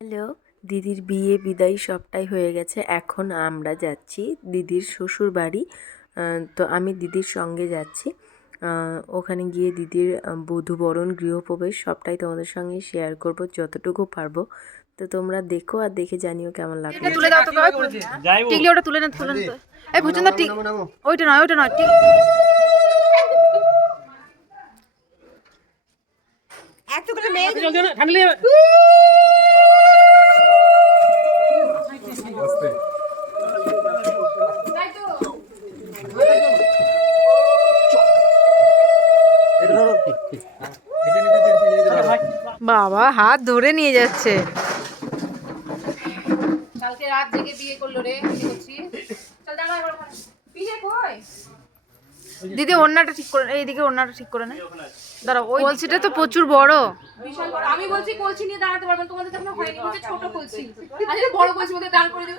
Hello দিদির বিয়ে বিদায় সবটাই হয়ে গেছে এখন আমরা যাচ্ছি দিদির শ্বশুর বাড়ি। তো আমি দিদির সঙ্গে যাচ্ছি। ওখানে গিয়ে দিদির বধূবরণ গৃহপ্রবেশ সবটাই তোমাদের সঙ্গে শেয়ার করব যতটুকু পারব। তো তোমরা দেখো আর দেখে জানিও কেমন এটা তুলে দাও তো টিকলি ওটা তুলে না তুলে না। এই ওইটা নয় ওইটা নয়। টিক বাবা হাত ধরে নিয়ে যাচ্ছে। কালকে রাত জেগে বিয়ে করল রে চল দাঁড়া বিয়ে কই? দিদি ওড়নাটা ঠিক করে এইদিকে ওড়নাটা ঠিক করে নে। দাঁড়াও ওই কলসিটা তো প্রচুর বড়। বিশাল বড়। আমি বলছি কলসি নিয়ে দাঁড়াতে পারবেন তোমাদের তো হয়নি বলছে ছোট কলসি। আচ্ছা বড় কলসি মধ্যে দাঁড় করে দেবো।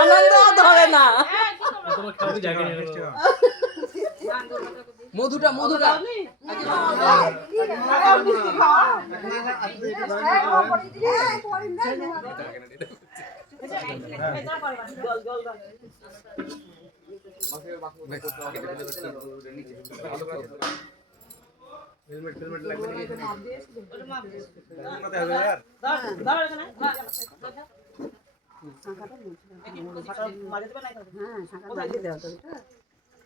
আনন্দ ধরে না। মধুটা মধুটা।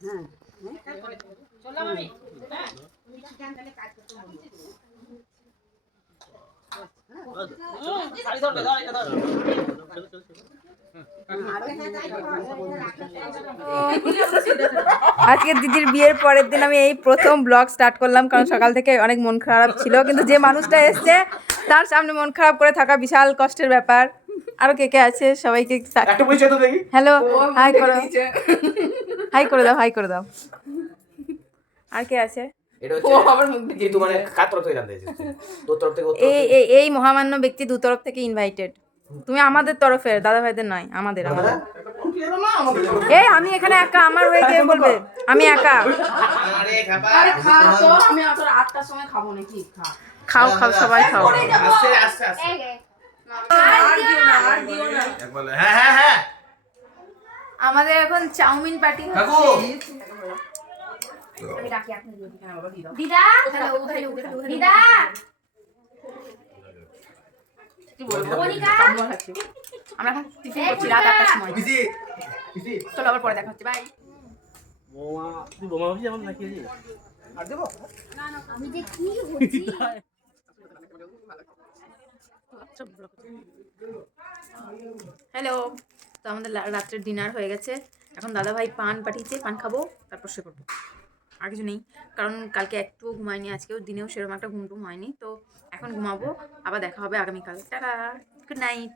হ্যাঁ। হ্যাঁ চললাম আমি। হ্যাঁ। তুমি কি জান কাজ করতে হবে আজকে দিদির বিয়ের পরের দিন আমি এই প্রথম ব্লগ স্টার্ট করলাম কারণ সকাল থেকে অনেক মন খারাপ ছিল। কিন্তু যে মানুষটা এসছে তার সামনে মন খারাপ করে থাকা বিশাল কষ্টের ব্যাপার। আরও কে কে আছে? সবাইকে হ্যালো হাই করো। হাই করে দাও হাই করে দাও। আর কে আছে? এটা হচ্ছে কিন্তু মানে কার তরফ থেকে জানতে চাইছিস তোর তরফ থেকে এই এই- এই মহামান্য ব্যক্তি দু তরফ থেকে ইনভাইটেড তুমি আমাদের তরফের দাদা ভাইদের নয় আমাদের আমাদের। এই আমি এখানে একা আমার হয়ে কে বলবে? আমি একা। আরে খাবা আমি আসলে আটটার সময় খাব নাকি? খা। খাও খাও সবাই খাও। আস্তে আস্তে আস্তে বলে হ্যাঁ হ্যাঁ হ্যাঁ। আমাদের এখন চাউমিন পার্টি কাকু দিদা! দিদা! আমরা টিফিন করছি রাত আটটার সময়। বিজি বিজি চলো আবার পরে দেখা হচ্ছে বাই। আমি যে কি হচ্ছি হ্যালো তো আমাদের রাত্রের ডিনার হয়ে গেছে। এখন দাদা ভাই পান পাঠিয়েছে পান খাব তারপর সে করব আর কিছু নেই। কারণ কালকে একটুও ঘুমায়নি, আজকেও দিনেও সেরকম একটা ঘুম টুম হয়নি। তো এখন ঘুমাবো, আবার দেখা হবে আগামীকাল। Tata, good night.